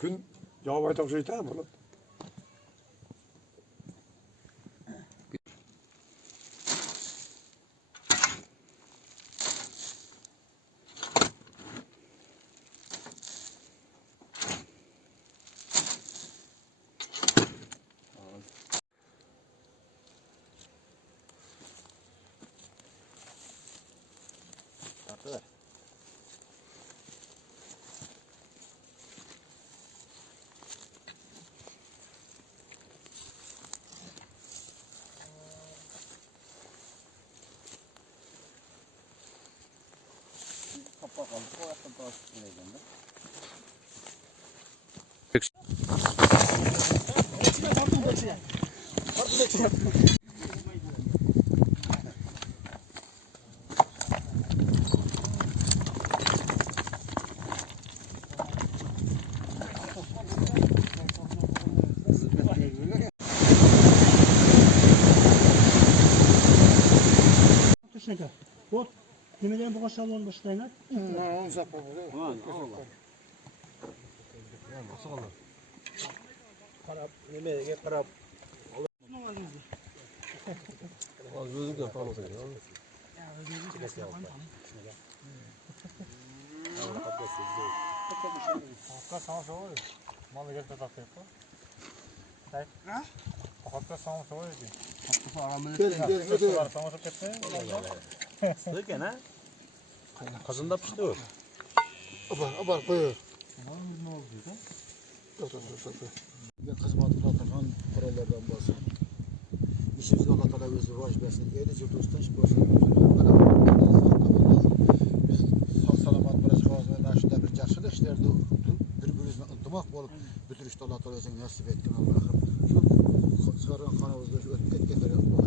Gün yağmayı da şey değil mi? Evet. Kapak alıp o yakın taşıp vereceğim ben. Вот, немеден бұға шалуын баштайнат. On zappa böyle. Karab, yemeğe karab. Gözüm yapalım o zaman. Hakka sama soğuyor. Malı gelip de takıyor. Hayır. Ha? Hakka sama soğuyor ki. Gelin ödeyim. Sama soğuk etti. Sık ya ne? Kazında pişti o. Abar buyur. Ne oldu dedi? Dur. Ve kızmatıda atakan paralardan bahsediyor. İşimizde Allah Teala bizi vaş versin. Eylece dostan iş başına biz sağ salamat biraz kavazına naşıda bir yaşlı işlerde birbirimizle ıntımak bolup bütün işte Allah Teala bizi nasip etkin Allah'ım. Şu çıkaran kanavızda şu ötüp ketkenleri yapmak.